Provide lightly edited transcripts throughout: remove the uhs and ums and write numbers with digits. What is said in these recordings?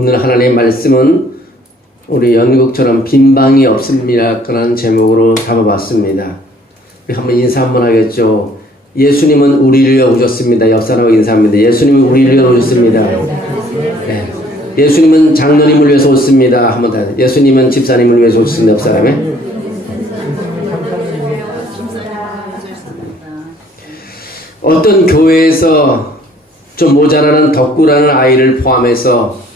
오늘 하나님의 말씀은 우리 연극처럼 빈방이 없습니다. 그런 제목으로 잡아봤습니다. 한번 인사 한번 하겠죠. 예수님은 우리를 위해 오셨습니다. 옆 사람하고 인사합니다. 예수님은 우리를 위해 오셨습니다. 네. 예수님은 장로님을 위해서 오셨습니다. 한번 더. 예수님은 집사님을 위해서 오셨습니다. 옆 사람에. 어떤 교회에서 좀 모자라는 덕구라는 아이를 포함해서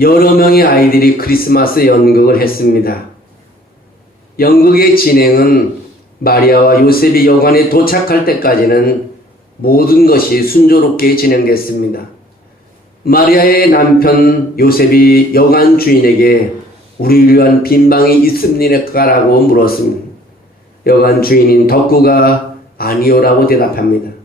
여러 명의 아이들이 크리스마스 연극을 했습니다. 연극의 진행은 마리아와 요셉이 여관에 도착할 때까지는 모든 것이 순조롭게 진행됐습니다. 마리아의 남편 요셉이 여관 주인에게 우리를 위한 빈방이 있습니까라고 물었습니다. 여관 주인인 덕구가 아니요라고 대답합니다.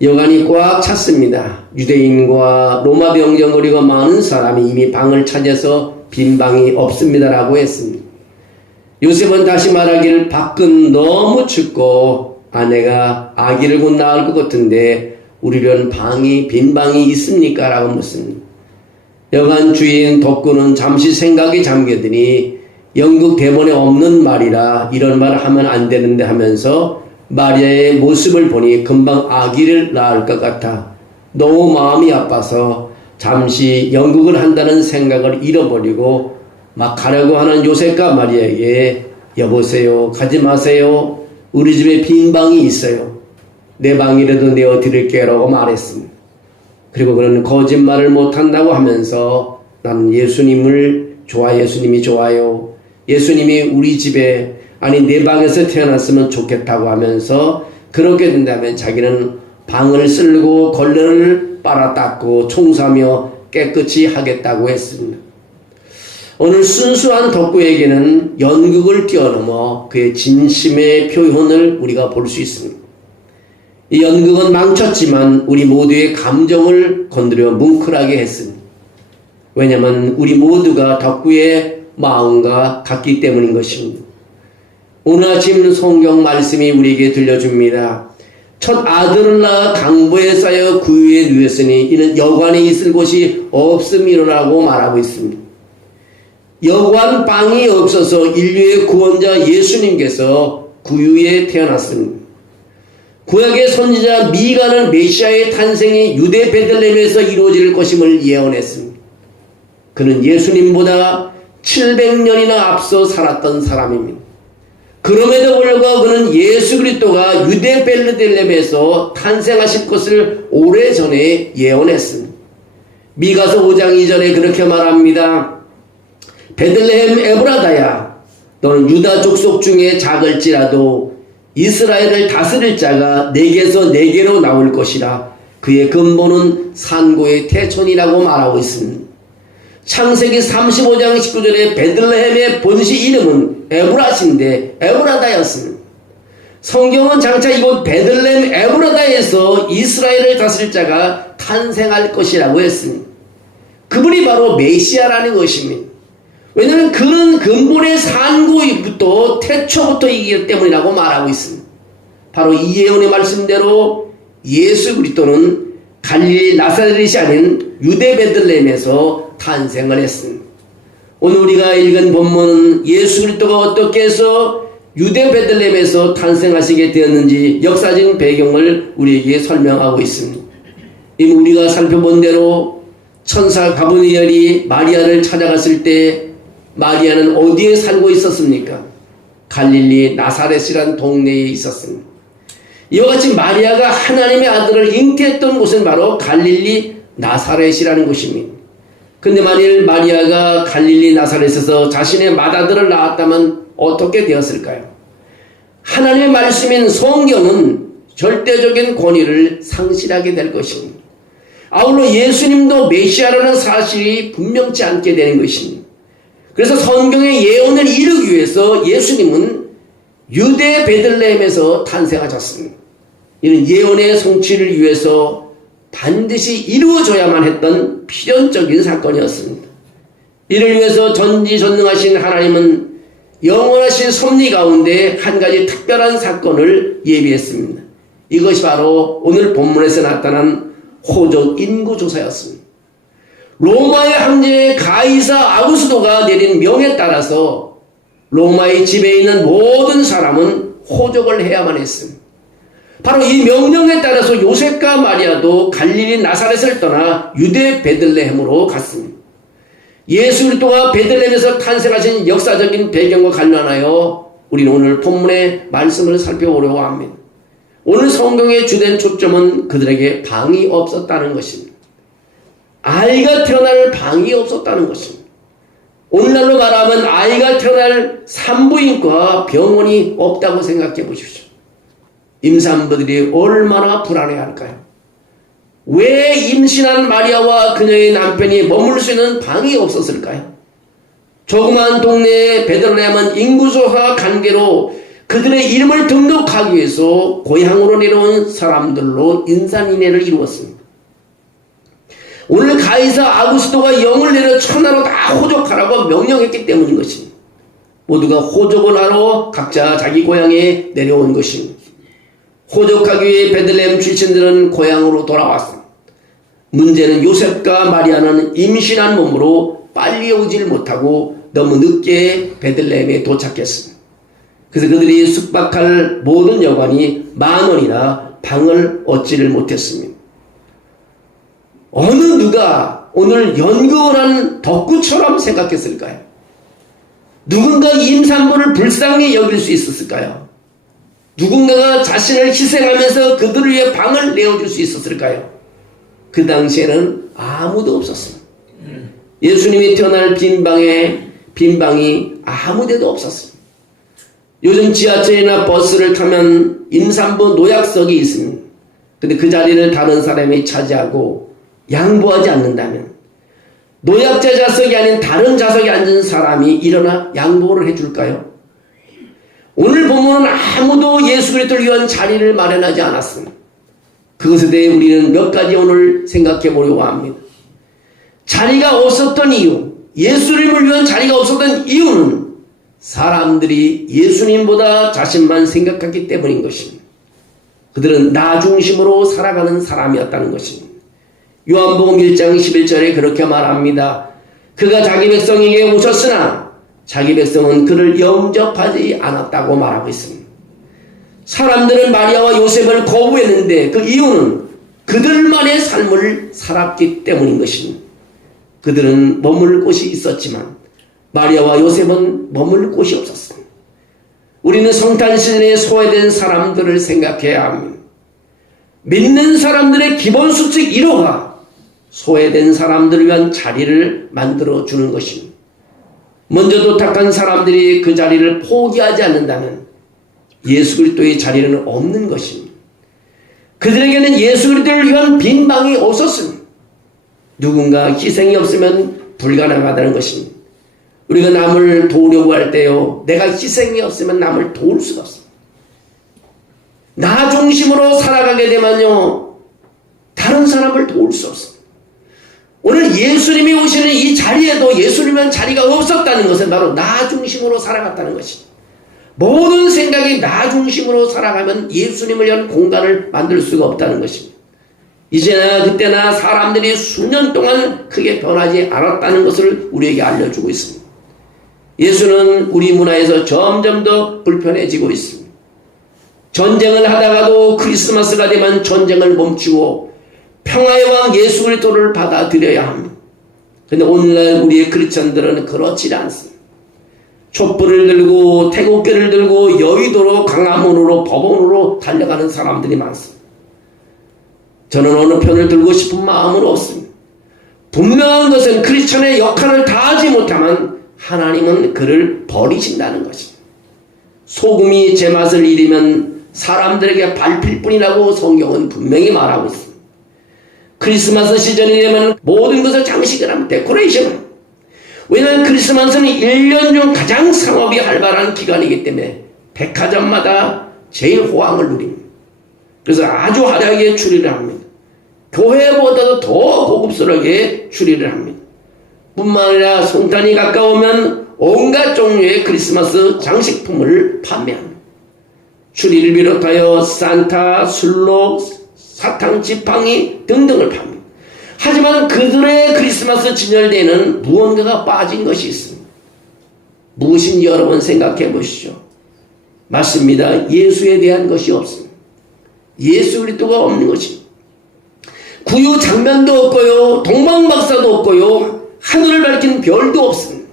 여관이 꽉 찼습니다. 유대인과 로마 병정거리가 많은 사람이 이미 방을 차지해서 빈방이 없습니다라고 했습니다. 요셉은 다시 말하기를 밖은 너무 춥고 아내가 아기를 곧 낳을 것 같은데 우리는 빈방이 있습니까? 라고 묻습니다. 여관 주인 덕구는 잠시 생각에 잠기더니 연극 대본에 없는 말이라 이런 말을 하면 안 되는데 하면서 마리아의 모습을 보니 금방 아기를 낳을 것 같아 너무 마음이 아파서 잠시 연극을 한다는 생각을 잃어버리고 막 가려고 하는 요셉과 마리아에게 여보세요, 가지 마세요. 우리 집에 빈 방이 있어요. 내 방이라도 내어드릴게요 라고 말했습니다. 그리고 그는 거짓말을 못한다고 하면서 나는 예수님이 좋아요. 예수님이 우리 집에 아니 내 방에서 태어났으면 좋겠다고 하면서 그렇게 된다면 자기는 방을 쓸고 걸레를 빨아 닦고 청소하며 깨끗이 하겠다고 했습니다. 오늘 순수한 덕구에게는 연극을 뛰어넘어 그의 진심의 표현을 우리가 볼 수 있습니다. 이 연극은 망쳤지만 우리 모두의 감정을 건드려 뭉클하게 했습니다. 왜냐하면 우리 모두가 덕구의 마음과 같기 때문인 것입니다. 오늘 아침 성경 말씀이 우리에게 들려줍니다. 첫 아들을 낳아 강보에 쌓여 구유에 누웠으니 이는 여관에 있을 곳이 없음이라고 말하고 있습니다. 여관 방이 없어서 인류의 구원자 예수님께서 구유에 태어났습니다. 구약의 선지자 미가는 메시아의 탄생이 유대 베들레헴에서 이루어질 것임을 예언했습니다. 그는 예수님보다 700년이나 앞서 살았던 사람입니다. 그럼에도 불구하고 그는 예수 그리스도가 유대 베들레헴에서 탄생하실 것을 오래전에 예언했습니다. 미가서 5장 2절에 그렇게 말합니다. 베들레헴 에브라다야, 너는 유다 족속 중에 작을지라도 이스라엘을 다스릴 자가 내게서 내게로 나올 것이라. 그의 근본은 산고의 태촌이라고 말하고 있습니다. 창세기 35장 19절에 베들레헴의 본시 이름은 에브라신데 에브라다였습니다. 성경은 장차 이곳 베들레헴 에브라다에서 이스라엘을 다스릴 자가 탄생할 것이라고 했습니다. 그분이 바로 메시아라는 것입니다. 왜냐하면 그는 근본의 산고부터 태초부터이기 때문이라고 말하고 있습니다. 바로 이 예언의 말씀대로 예수 그리스도는 갈릴리 나사렛이 아닌 유대 베들레헴에서 탄생을 했습니다. 오늘 우리가 읽은 본문은 예수 그리스도가 어떻게 해서 유대 베들레헴에서 탄생하시게 되었는지 역사적인 배경을 우리에게 설명하고 있습니다. 이미 우리가 살펴본 대로 천사 가브리엘이 마리아를 찾아갔을 때 마리아는 어디에 살고 있었습니까? 갈릴리 나사렛이라는 동네에 있었습니다. 이와 같이 마리아가 하나님의 아들을 잉태했던 곳은 바로 갈릴리 나사렛이라는 곳입니다. 근데 만일 마리아가 갈릴리 나사렛에서 자신의 맏아들을 낳았다면 어떻게 되었을까요? 하나님의 말씀인 성경은 절대적인 권위를 상실하게 될 것입니다. 아울러 예수님도 메시아라는 사실이 분명치 않게 되는 것입니다. 그래서 성경의 예언을 이루기 위해서 예수님은 유대 베들레헴에서 탄생하셨습니다. 이는 예언의 성취를 위해서 반드시 이루어져야만 했던 필연적인 사건이었습니다. 이를 위해서 전지전능하신 하나님은 영원하신 섭리 가운데 한 가지 특별한 사건을 예비했습니다. 이것이 바로 오늘 본문에서 나타난 호적 인구조사였습니다. 로마의 황제 가이사 아구스도가 내린 명에 따라서 로마의 지배에 있는 모든 사람은 호적을 해야만 했습니다. 바로 이 명령에 따라서 요셉과 마리아도 갈릴리 나사렛을 떠나 유대 베들레헴으로 갔습니다. 예수 그리스도가 베들레헴에서 탄생하신 역사적인 배경과 관련하여 우리는 오늘 본문의 말씀을 살펴보려고 합니다. 오늘 성경의 주된 초점은 그들에게 방이 없었다는 것입니다. 아이가 태어날 방이 없었다는 것입니다. 오늘날로 말하면 아이가 태어날 산부인과 병원이 없다고 생각해 보십시오. 임산부들이 얼마나 불안해할까요? 왜 임신한 마리아와 그녀의 남편이 머물 수 있는 방이 없었을까요? 조그만 동네 베들레헴은 인구수와 관계로 그들의 이름을 등록하기 위해서 고향으로 내려온 사람들로 인산인해를 이루었습니다. 오늘 가이사 아구스도가 영을 내려 천하로 다 호적하라고 명령했기 때문인 것입니다. 모두가 호적을 하러 각자 자기 고향에 내려온 것입니다. 호적하기 위해 베들레헴 출신들은 고향으로 돌아왔습니다. 문제는 요셉과 마리아는 임신한 몸으로 빨리 오질 못하고 너무 늦게 베들레헴에 도착했습니다. 그래서 그들이 숙박할 모든 여관이 10,000원이나 방을 얻지를 못했습니다. 어느 누가 오늘 연극을 한 덕구처럼 생각했을까요? 누군가 임산부를 불쌍히 여길 수 있었을까요? 누군가가 자신을 희생하면서 그들을 위해 방을 내어줄 수 있었을까요? 그 당시에는 아무도 없었습니다. 예수님이 태어날 빈방이 아무데도 없었습니다. 요즘 지하철이나 버스를 타면 임산부 노약석이 있습니다. 근데 그 자리를 다른 사람이 차지하고 양보하지 않는다면 노약자 좌석이 아닌 다른 좌석에 앉은 사람이 일어나 양보를 해줄까요? 오늘 본문은 아무도 예수 그리스도를 위한 자리를 마련하지 않았습니다. 그것에 대해 우리는 몇 가지 오늘 생각해 보려고 합니다. 자리가 없었던 이유, 예수님을 위한 자리가 없었던 이유는 사람들이 예수님보다 자신만 생각했기 때문인 것입니다. 그들은 나 중심으로 살아가는 사람이었다는 것입니다. 요한복음 1장 11절에 그렇게 말합니다. 그가 자기 백성에게 오셨으나 자기 백성은 그를 영접하지 않았다고 말하고 있습니다. 사람들은 마리아와 요셉을 거부했는데 그 이유는 그들만의 삶을 살았기 때문인 것입니다. 그들은 머물 곳이 있었지만 마리아와 요셉은 머물 곳이 없었습니다. 우리는 성탄 시즌에 소외된 사람들을 생각해야 합니다. 믿는 사람들의 기본 수칙 1호가 소외된 사람들을 위한 자리를 만들어주는 것입니다. 먼저 도착한 사람들이 그 자리를 포기하지 않는다면 예수 그리스도의 자리는 없는 것입니다. 그들에게는 예수 그리스도를 위한 빈 방이 없었습니다. 누군가 희생이 없으면 불가능하다는 것입니다. 우리가 남을 도우려고 할 때요, 내가 희생이 없으면 남을 도울 수가 없습니다. 나 중심으로 살아가게 되면요, 다른 사람을 도울 수 없습니다. 오늘 예수님이 오시는 이 자리에도 예수님은 자리가 없었다는 것은 바로 나 중심으로 살아갔다는 것입니다. 모든 생각이 나 중심으로 살아가면 예수님을 위한 공간을 만들 수가 없다는 것입니다. 이제나 그때나 사람들이 수년 동안 크게 변하지 않았다는 것을 우리에게 알려주고 있습니다. 예수는 우리 문화에서 점점 더 불편해지고 있습니다. 전쟁을 하다가도 크리스마스가 되면 전쟁을 멈추고 평화의 왕 예수 그리스도를 받아들여야 합니다. 그런데 오늘날 우리의 크리스천들은 그렇지 않습니다. 촛불을 들고 태국교를 들고 여의도로 강화문으로 법원으로 달려가는 사람들이 많습니다. 저는 어느 편을 들고 싶은 마음은 없습니다. 분명한 것은 크리스천의 역할을 다하지 못하면 하나님은 그를 버리신다는 것입니다. 소금이 제맛을 잃으면 사람들에게 밟힐 뿐이라고 성경은 분명히 말하고 있습니다. 크리스마스 시즌이 되면 모든 것을 장식을 합니다. 데코레이션을. 왜냐하면 크리스마스는 1년 중 가장 상업이 활발한 기간이기 때문에 백화점마다 제일 호황을 누립니다. 그래서 아주 화려하게 추리를 합니다. 교회보다도 더 고급스럽게 추리를 합니다. 뿐만 아니라 성탄이 가까우면 온갖 종류의 크리스마스 장식품을 판매합니다. 추리를 비롯하여 산타, 술록, 사탕, 지팡이 등등을 팝니다. 하지만 그들의 크리스마스 크리스마스 진열대에는 무언가가 빠진 것이 있습니다. 무엇인지 여러분 생각해 보시죠. 맞습니다. 예수에 대한 것이 없습니다. 예수 그리스도가 없는 것입니다. 구유 장면도 없고요. 동방박사도 없고요. 하늘을 밝힌 별도 없습니다.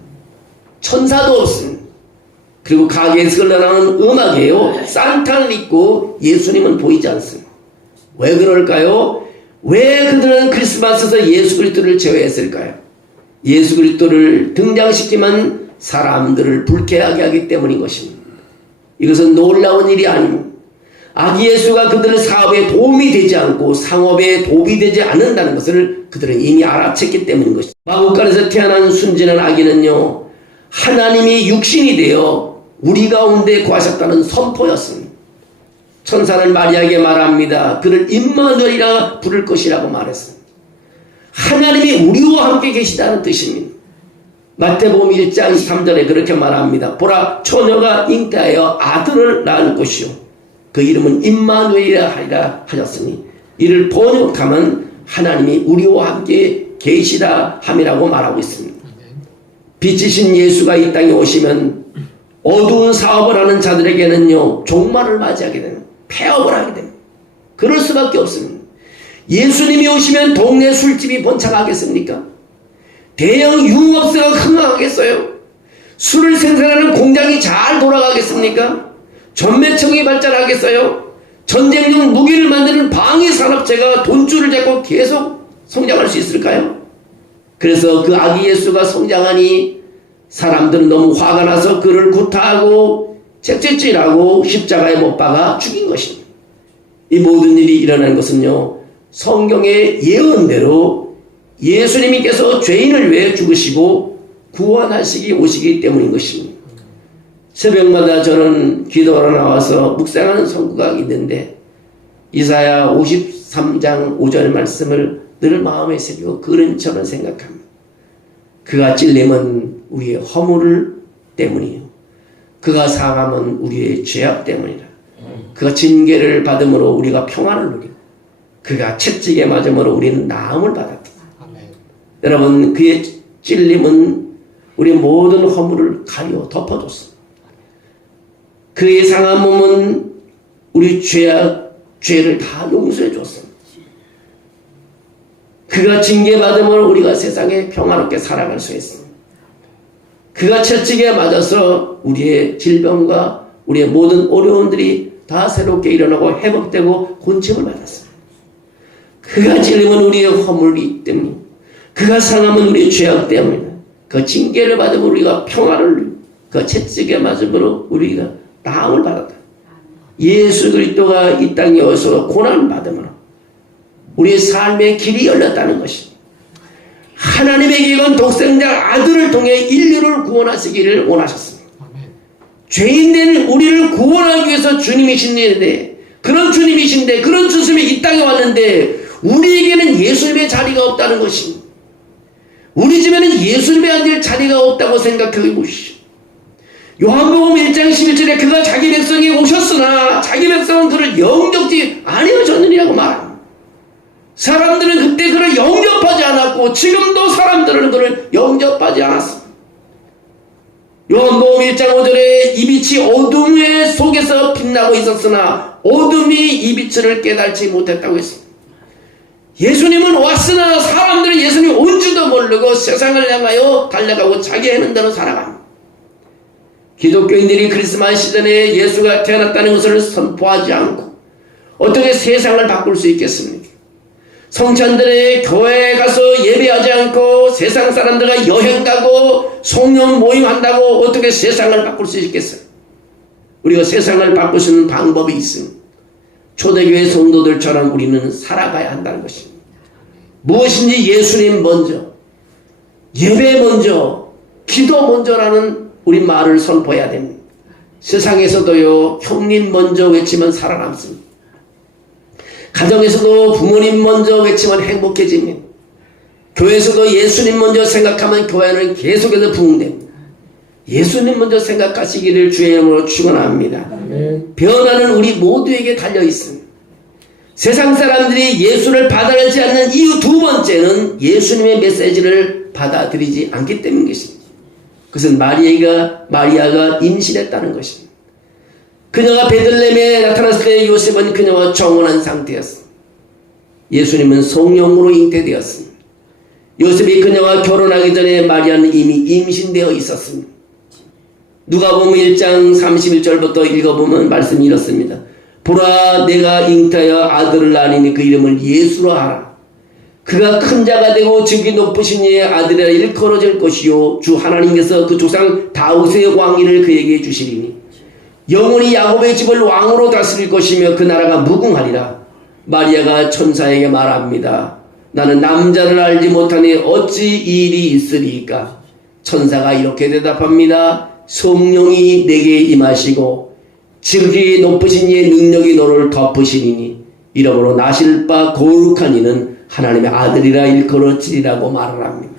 천사도 없습니다. 그리고 가게에서 흘러나오는 음악이에요. 산타는 있고 예수님은 보이지 않습니다. 왜 그럴까요? 왜 그들은 크리스마스에서 예수 그리스도를 제외했을까요? 예수 그리스도를 등장시키면 사람들을 불쾌하게 하기 때문인 것입니다. 이것은 놀라운 일이 아닙니다. 아기 예수가 그들의 사업에 도움이 되지 않고 상업에 도움이 되지 않는다는 것을 그들은 이미 알아챘기 때문인 것입니다. 마구간에서 태어난 순진한 아기는요, 하나님이 육신이 되어 우리 가운데 거하셨다는 선포였습니다. 천사는 마리아에게 말합니다. 그를 임마누엘이라 부를 것이라고 말했습니다. 하나님이 우리와 함께 계시다는 뜻입니다. 마태복음 1장 23절에 그렇게 말합니다. 보라, 처녀가 잉태하여 아들을 낳을 것이요 그 이름은 임마누엘이라 하리라 하셨으니 이를 번역하면 하나님이 우리와 함께 계시다 함이라고 말하고 있습니다. 빛이신 예수가 이 땅에 오시면 어두운 사업을 하는 자들에게는요, 종말을 맞이하게 됩니다. 폐업을 하게 됩니다. 그럴 수밖에 없습니다. 예수님이 오시면 동네 술집이 번창하겠습니까? 대형 유흥업소가 흥황하겠어요? 술을 생산하는 공장이 잘 돌아가겠습니까? 전매청이 발전하겠어요? 전쟁용 무기를 만드는 방위산업체가 돈줄을 잡고 계속 성장할 수 있을까요? 그래서 그 아기 예수가 성장하니 사람들은 너무 화가 나서 그를 구타하고 채찍질하고 십자가에 못 박아 죽인 것입니다. 이 모든 일이 일어난 것은요, 성경의 예언대로 예수님께서 죄인을 위해 죽으시고 구원하시기 오시기 때문인 것입니다. 새벽마다 저는 기도하러 나와서 묵상하는 성구가 있는데 이사야 53장 5절의 말씀을 늘 마음에 새기고 그런처럼 생각합니다. 그가 찔림은 우리의 허물 때문이요 그가 상함은 우리의 죄악 때문이라. 그가 징계를 받음으로 우리가 평안을 누리고 그가 채찍에 맞음으로 우리는 나음을 받았다. 여러분, 그의 찔림은 우리 모든 허물을 가려 덮어줬습니다. 그의 상한 몸은 우리 죄를 다 용서해 줬습니다. 그가 징계받음으로 우리가 세상에 평화롭게 살아갈 수 있습니다. 그가 채찍에 맞아서 우리의 질병과 우리의 모든 어려움들이 다 새롭게 일어나고 회복되고 곤침을 받았습니다. 그가 찔림은 우리의 허물이 때문입니다. 그가 상함은 우리의 죄악 때문이다. 그 징계를 받으면 우리가 평화를 누리고 그 채찍에 맞음으로 우리가 나음을 받았다. 예수 그리스도가 이 땅에 와서 고난을 받음으로 우리의 삶의 길이 열렸다는 것입니다. 하나님의 계획은 독생자 아들을 통해 인류를 구원하시기를 원하셨습니다. 죄인된 우리를 구원하기 위해서 주님이신데, 그런 주님이신데, 그런 주님이 이 땅에 왔는데 우리에게는 예수님의 자리가 없다는 것입니다. 우리 집에는 예수님의 앉을 자리가 없다고 생각해 보시죠. 요한복음 1장 11절에 그가 자기 백성이 오셨으나 자기 백성은 그를 영접지 아니하셨느니라고 말합니다. 사람들은 그때 그를 영접하지 않았고 지금도 사람들은 그를 영접하지 않았습니다. 요한복음 1장 5절에 이 빛이 어둠 속에서 빛나고 있었으나 어둠이 이 빛을 깨달지 못했다고 했습니다. 예수님은 왔으나 사람들은 예수님이 온 줄도 모르고 세상을 향하여 달려가고 자기 하는 대로 살아갑니다. 기독교인들이 크리스마스 시즌에 예수가 태어났다는 것을 선포하지 않고 어떻게 세상을 바꿀 수 있겠습니까? 성찬들의 교회에 가서 예배하지 않고 세상 사람들과 여행 가고 송년 모임한다고 어떻게 세상을 바꿀 수 있겠어요? 우리가 세상을 바꿀 수 있는 방법이 있습니다. 초대교회 성도들처럼 우리는 살아가야 한다는 것입니다. 무엇인지 예수님 먼저, 예배 먼저, 기도 먼저라는 우리 말을 선포해야 됩니다. 세상에서도요, 형님 먼저 외치면 살아남습니다. 가정에서도 부모님 먼저 외치면 행복해집니다. 교회에서도 예수님 먼저 생각하면 교회는 계속해서 부흥됩니다. 예수님 먼저 생각하시기를 주의 이름으로 축원합니다. 변화는 우리 모두에게 달려 있습니다. 세상 사람들이 예수를 받아들이지 않는 이유 두 번째는 예수님의 메시지를 받아들이지 않기 때문인 것입니다. 그것은 마리아가 임신했다는 것입니다. 그녀가 베들레헴에 나타났을 때 요셉은 그녀와 정혼한 상태였습니다. 예수님은 성령으로 잉태되었습니다. 요셉이 그녀와 결혼하기 전에 마리아는 이미 임신되어 있었습니다. 누가복음 1장 31절부터 읽어보면 말씀이 이렇습니다. 보라, 내가 잉태하여 아들을 낳으니 그 이름을 예수로 하라. 그가 큰 자가 되고 즉위 높으신 이의 아들이라 일컬어질 것이요 주 하나님께서 그 조상 다윗의 왕위를 그에게 주시리니 영원히 야곱의 집을 왕으로 다스릴 것이며 그 나라가 무궁하리라. 마리아가 천사에게 말합니다. 나는 남자를 알지 못하니 어찌 이 일이 있으리이까. 천사가 이렇게 대답합니다. 성령이 내게 임하시고 지극히 높으신 이의 능력이 너를 덮으시리니 이러므로 나실 바 거룩한 이는 하나님의 아들이라 일컬어지리라고 말을 합니다.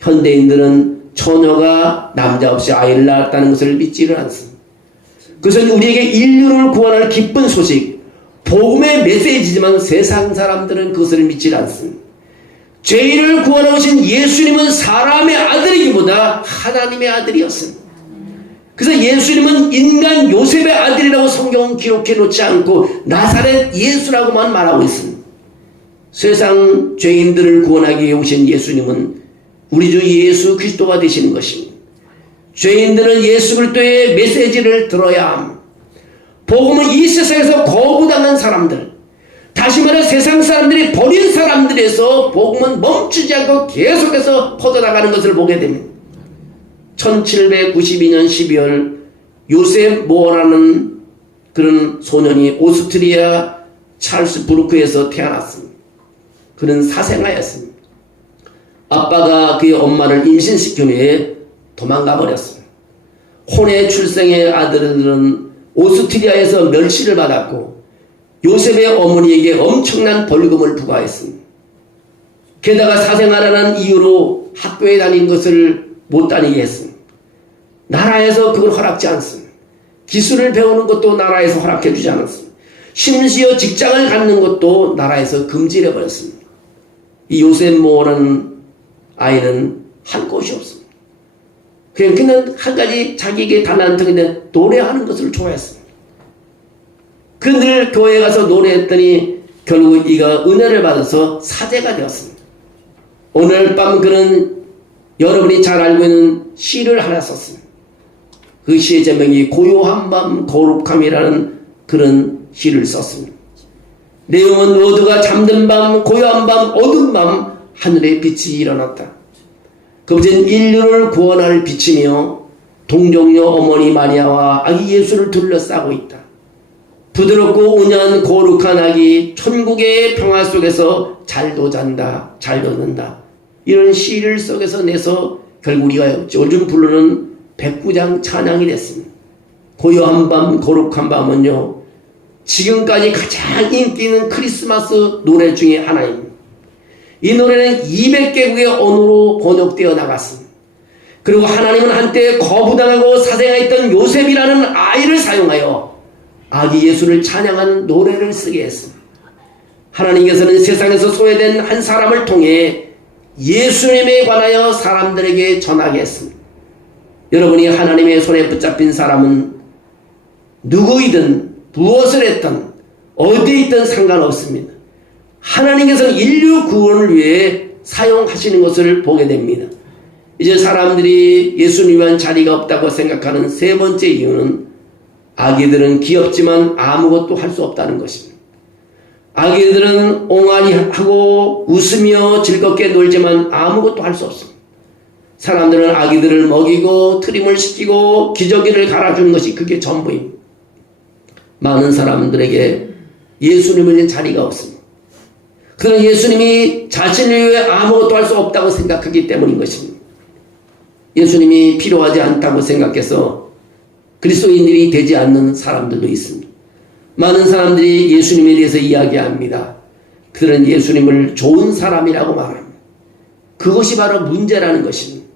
현대인들은 처녀가 남자 없이 아이를 낳았다는 것을 믿지를 않습니다. 그것은 우리에게 인류를 구원할 기쁜 소식, 복음의 메시지지만 세상 사람들은 그것을 믿지 않습니다. 죄인을 구원하신 예수님은 사람의 아들이기보다 하나님의 아들이었습니다. 그래서 예수님은 인간 요셉의 아들이라고 성경은 기록해 놓지 않고 나사렛 예수라고만 말하고 있습니다. 세상 죄인들을 구원하기 위해 오신 예수님은 우리 주 예수 그리스도가 되시는 것입니다. 죄인들은 예수 그리스도의 메시지를 들어야 합니다. 복음은 이 세상에서 거부당한 사람들, 다시 말해 세상 사람들이 버린 사람들에서 복음은 멈추지 않고 계속해서 퍼져나가는 것을 보게 됩니다. 1792년 12월 요셉 모어라는 그런 소년이 오스트리아 찰스부르크에서 태어났습니다. 그는 사생아였습니다. 아빠가 그의 엄마를 임신시킨 후에 도망가 버렸습니다. 혼의 출생의 아들들은 오스트리아에서 멸시를 받았고 요셉의 어머니에게 엄청난 벌금을 부과했습니다. 게다가 사생아라는 이유로 학교에 다닌 것을 못 다니게 했습니다. 나라에서 그걸 허락지 않습니다. 기술을 배우는 것도 나라에서 허락해 주지 않았습니다. 심지어 직장을 갖는 것도 나라에서 금지해 버렸습니다. 이 요셉 모라는 아이는 할 것이 없습니다. 그냥 한 가지 자기에게 달란트인데 노래하는 것을 좋아했습니다. 그 늘 교회에 가서 노래했더니 결국 이가 은혜를 받아서 사제가 되었습니다. 오늘 밤 그는 여러분이 잘 알고 있는 시를 하나 썼습니다. 그 시의 제목이 고요한 밤 거룩함이라는 그런 시를 썼습니다. 내용은 모두가 잠든 밤, 고요한 밤, 어두운 밤 하늘에 빛이 일어났다. 그것은 인류를 구원할 빛이며 동정녀 어머니 마리아와 아기 예수를 둘러싸고 있다. 부드럽고 온유한 거룩한 아기 천국의 평화 속에서 잘도 잔다, 잘도 는다. 이런 시를 속에서 내서 결국 우리가 요즘 부르는 백구장 찬양이 됐습니다. 고요한 밤 거룩한 밤은요 지금까지 가장 인기 있는 크리스마스 노래 중에 하나입니다. 이 노래는 200개국의 언어로 번역되어 나갔습니다. 그리고 하나님은 한때 거부당하고 사생아했던 요셉이라는 아이를 사용하여 아기 예수를 찬양하는 노래를 쓰게 했습니다. 하나님께서는 세상에서 소외된 한 사람을 통해 예수님에 관하여 사람들에게 전하게 했습니다. 여러분이 하나님의 손에 붙잡힌 사람은 누구이든 무엇을 했든 어디에 있든 상관없습니다. 하나님께서는 인류 구원을 위해 사용하시는 것을 보게 됩니다. 이제 사람들이 예수님 위한 자리가 없다고 생각하는 세 번째 이유는 아기들은 귀엽지만 아무것도 할 수 없다는 것입니다. 아기들은 옹알이 하고 웃으며 즐겁게 놀지만 아무것도 할 수 없습니다. 사람들은 아기들을 먹이고 트림을 시키고 기저귀를 갈아주는 것이 그게 전부입니다. 많은 사람들에게 예수님을 위한 자리가 없습니다. 그러나 예수님이 자신을 위해 아무것도 할 수 없다고 생각하기 때문인 것입니다. 예수님이 필요하지 않다고 생각해서 그리스도인들이 되지 않는 사람들도 있습니다. 많은 사람들이 예수님에 대해서 이야기합니다. 그들은 예수님을 좋은 사람이라고 말합니다. 그것이 바로 문제라는 것입니다.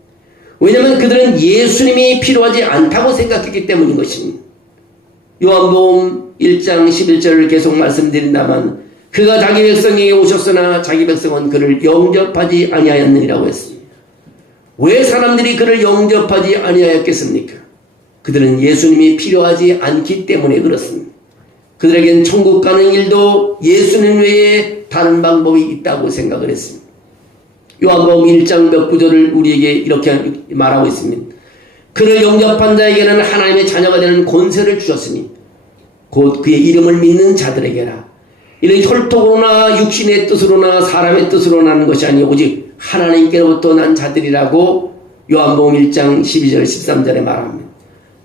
왜냐하면 그들은 예수님이 필요하지 않다고 생각했기 때문인 것입니다. 요한복음 1장 11절을 계속 말씀드린다면 그가 자기 백성에게 오셨으나 자기 백성은 그를 영접하지 아니하였느니라고 했습니다. 왜 사람들이 그를 영접하지 아니하였겠습니까? 그들은 예수님이 필요하지 않기 때문에 그렇습니다. 그들에겐 천국 가는 일도 예수님 외에 다른 방법이 있다고 생각을 했습니다. 요한복음 1장 몇 구절을 우리에게 이렇게 말하고 있습니다. 그를 영접한 자에게는 하나님의 자녀가 되는 권세를 주셨으니 곧 그의 이름을 믿는 자들에게라. 이는 혈통으로나 육신의 뜻으로나 사람의 뜻으로 나는 것이 아니 오직 하나님께로부터 난 자들이라고 요한복음 1장 12절 13절에 말합니다.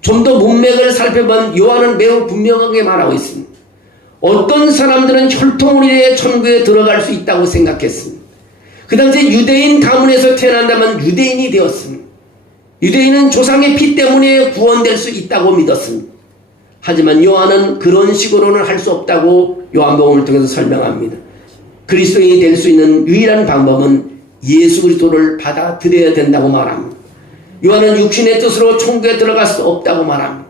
좀 더 문맥을 살펴본 요한은 매우 분명하게 말하고 있습니다. 어떤 사람들은 혈통으로 인해 천국에 들어갈 수 있다고 생각했습니다. 그 당시에 유대인 가문에서 태어난다면 유대인이 되었습니다. 유대인은 조상의 피 때문에 구원될 수 있다고 믿었습니다. 하지만 요한은 그런 식으로는 할 수 없다고 요한복음을 통해서 설명합니다. 그리스도인이 될 수 있는 유일한 방법은 예수 그리스도를 받아들여야 된다고 말합니다. 요한은 육신의 뜻으로 천국에 들어갈 수 없다고 말합니다.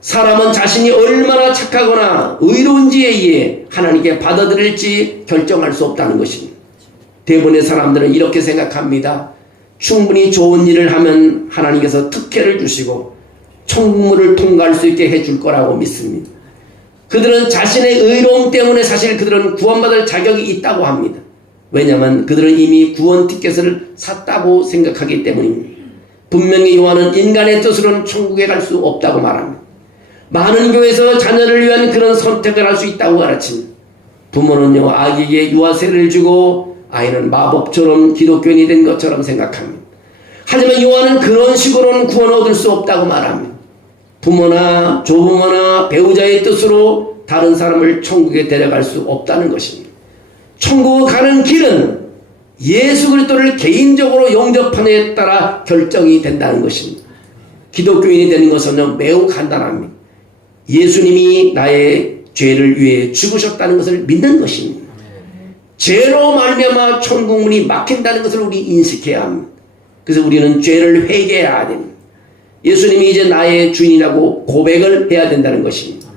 사람은 자신이 얼마나 착하거나 의로운지에 의해 하나님께 받아들일지 결정할 수 없다는 것입니다. 대부분의 사람들은 이렇게 생각합니다. 충분히 좋은 일을 하면 하나님께서 특혜를 주시고 천국문을 통과할 수 있게 해줄 거라고 믿습니다. 그들은 자신의 의로움 때문에 사실 그들은 구원받을 자격이 있다고 합니다. 왜냐하면 그들은 이미 구원 티켓을 샀다고 생각하기 때문입니다. 분명히 요한은 인간의 뜻으로는 천국에 갈 수 없다고 말합니다. 많은 교회에서 자녀를 위한 그런 선택을 할 수 있다고 가르칩니다. 부모는요 아기에게 유아세를 주고 아이는 마법처럼 기독교인이 된 것처럼 생각합니다. 하지만 요한은 그런 식으로는 구원을 얻을 수 없다고 말합니다. 부모나 조부모나 배우자의 뜻으로 다른 사람을 천국에 데려갈 수 없다는 것입니다. 천국 가는 길은 예수 그리스도를 개인적으로 영접하는 데 따라 결정이 된다는 것입니다. 기독교인이 되는 것은 매우 간단합니다. 예수님이 나의 죄를 위해 죽으셨다는 것을 믿는 것입니다. 죄로 말미암아 천국문이 막힌다는 것을 우리 인식해야 합니다. 그래서 우리는 죄를 회개해야 됩니다. 예수님이 이제 나의 주인이라고 고백을 해야 된다는 것입니다.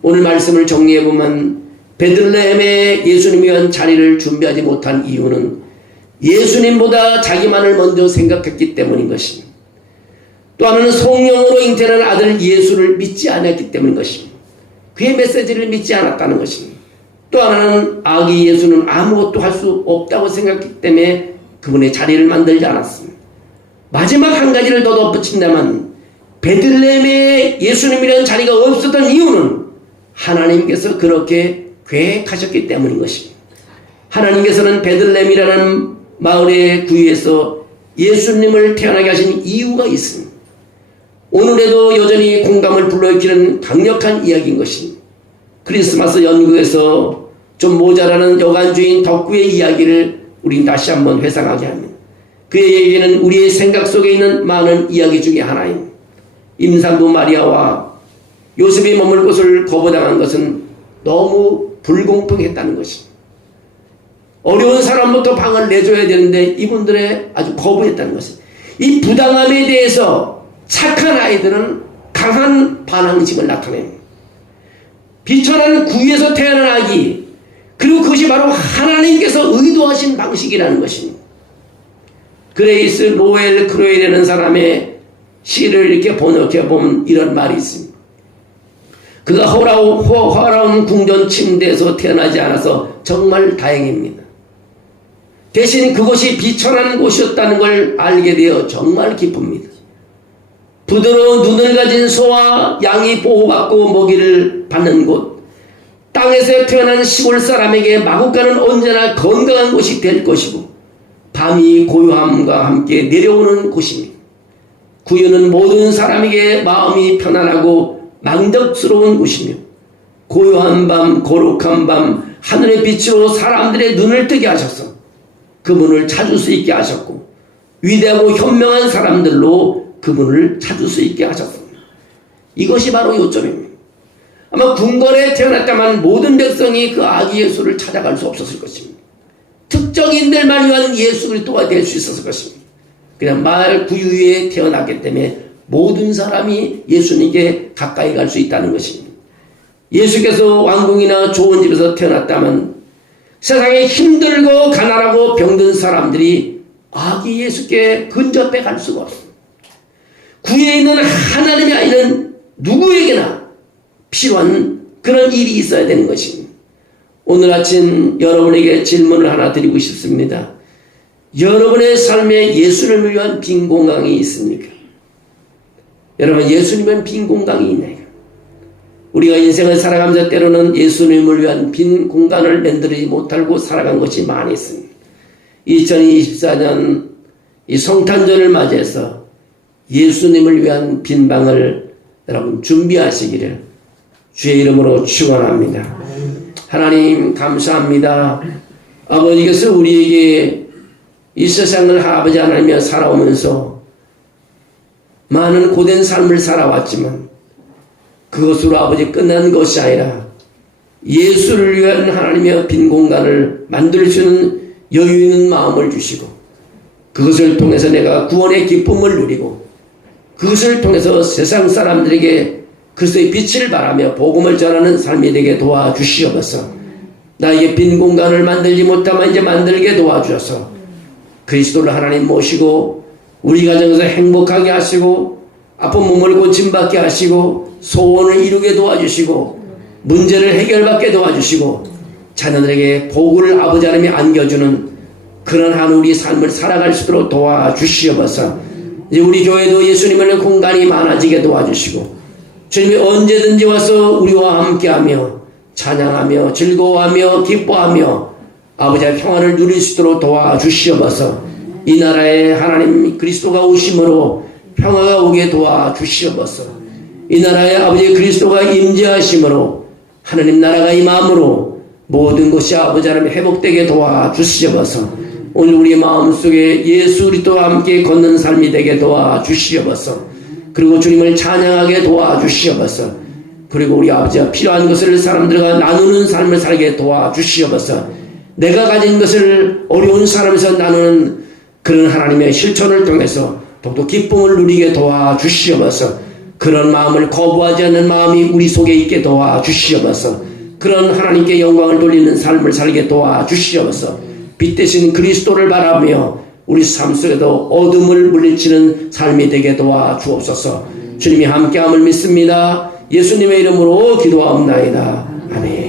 오늘 말씀을 정리해보면 베들레헴에 예수님 위한 자리를 준비하지 못한 이유는 예수님보다 자기만을 먼저 생각했기 때문인 것입니다. 또 하나는 성령으로 잉태한 아들 예수를 믿지 않았기 때문인 것입니다. 그의 메시지를 믿지 않았다는 것입니다. 또 하나는 아기 예수는 아무것도 할 수 없다고 생각했기 때문에 그분의 자리를 만들지 않았습니다. 마지막 한 가지를 더 덧붙인다면 베들레헴에 예수님이라는 자리가 없었던 이유는 하나님께서 그렇게 계획하셨기 때문인 것입니다. 하나님께서는 베들레헴이라는 마을의 구유에서 예수님을 태어나게 하신 이유가 있습니다. 오늘에도 여전히 공감을 불러일으키는 강력한 이야기인 것입니다. 크리스마스 연극에서 좀 모자라는 여관주인 덕구의 이야기를 우린 다시 한번 회상하게 합니다. 그의 얘기는 우리의 생각 속에 있는 많은 이야기 중에 하나입니다. 임산부 마리아와 요셉이 머물 곳을 거부당한 것은 너무 불공평했다는 것입니다. 어려운 사람부터 방을 내줘야 되는데 이분들의 아주 거부했다는 것입니다. 이 부당함에 대해서 착한 아이들은 강한 반항심을 나타냅니다. 비천한 구유에서 태어난 아기, 그리고 그것이 바로 하나님께서 의도하신 방식이라는 것입니다. 그레이스 로엘 크로엘이라는 사람의 시를 이렇게 번역해 보면 이런 말이 있습니다. 그가 허라운 궁전 침대에서 태어나지 않아서 정말 다행입니다. 대신 그곳이 비천한 곳이었다는 걸 알게 되어 정말 기쁩니다. 부드러운 눈을 가진 소와 양이 보호받고 먹이를 받는 곳, 땅에서 태어난 시골 사람에게 마국간은 언제나 건강한 곳이 될 것이고 밤이 고요함과 함께 내려오는 곳입니다. 구유는 모든 사람에게 마음이 편안하고 만족스러운 곳이며 고요한 밤, 거룩한 밤, 하늘의 빛으로 사람들의 눈을 뜨게 하셔서 그분을 찾을 수 있게 하셨고 위대하고 현명한 사람들로 그분을 찾을 수 있게 하셨습니다. 이것이 바로 요점입니다. 아마 궁궐에 태어났다면 모든 백성이 그 아기 예수를 찾아갈 수 없었을 것입니다. 특정인들만 위한 예수 그리스도가 될 수 있었을 것입니다. 그냥 마을 구유에 태어났기 때문에 모든 사람이 예수님께 가까이 갈 수 있다는 것입니다. 예수께서 왕궁이나 좋은 집에서 태어났다면 세상에 힘들고 가난하고 병든 사람들이 아기 예수께 근접해 갈 수가 없습니다. 구에 있는 하나님의 아이는 누구에게나 필요한 그런 일이 있어야 되는 것입니다. 오늘 아침 여러분에게 질문을 하나 드리고 싶습니다. 여러분의 삶에 예수님을 위한 빈 공간이 있습니까? 여러분, 예수님은 빈 공간이 있나요? 우리가 인생을 살아가면서 때로는 예수님을 위한 빈 공간을 만들지 못하고 살아간 것이 많이 있습니다. 2024년 이 성탄절을 맞이해서 예수님을 위한 빈 방을 여러분 준비하시기를 주의 이름으로 축원합니다. 하나님 감사합니다. 아버지께서 우리에게 이 세상을 아버지 하나님이여 살아오면서 많은 고된 삶을 살아왔지만 그것으로 아버지 끝난 것이 아니라 예수를 위한 하나님의 빈 공간을 만들 수 있는 여유 있는 마음을 주시고 그것을 통해서 내가 구원의 기쁨을 누리고 그것을 통해서 세상 사람들에게 그리스도의 빛을 바라며 복음을 전하는 삶이 되게 도와주시옵소서. 나에게 빈 공간을 만들지 못하면 이제 만들게 도와주셔서 그리스도를 하나님 모시고 우리 가정에서 행복하게 하시고 아픈 몸을 고침받게 하시고 소원을 이루게 도와주시고 문제를 해결받게 도와주시고 자녀들에게 복을 아버지 하나님이 안겨주는 그런 한 우리 삶을 살아갈 수 있도록 도와주시옵소서. 이제 우리 교회도 예수님을 위한 공간이 많아지게 도와주시고 주님이 언제든지 와서 우리와 함께하며 찬양하며 즐거워하며 기뻐하며 아버지의 평안을 누릴 수 있도록 도와주시옵소서. 이 나라에 하나님 그리스도가 오심으로 평화가 오게 도와주시옵소서. 이 나라에 아버지 그리스도가 임재하심으로 하나님 나라가 임함으로 모든 것이 아버지 하나님 회복되게 도와주시옵소서. 오늘 우리의 마음속에 예수 그리스도와 함께 걷는 삶이 되게 도와주시옵소서. 그리고 주님을 찬양하게 도와주시옵소서. 그리고 우리 아버지가 필요한 것을 사람들과 나누는 삶을 살게 도와주시옵소서. 내가 가진 것을 어려운 사람에서 나누는 그런 하나님의 실천을 통해서 더욱더 기쁨을 누리게 도와주시옵소서. 그런 마음을 거부하지 않는 마음이 우리 속에 있게 도와주시옵소서. 그런 하나님께 영광을 돌리는 삶을 살게 도와주시옵소서. 빛 대신 그리스도를 바라며 우리 삶 속에도 어둠을 물리치는 삶이 되게 도와주옵소서. 주님이 함께함을 믿습니다. 예수님의 이름으로 기도하옵나이다. 아멘.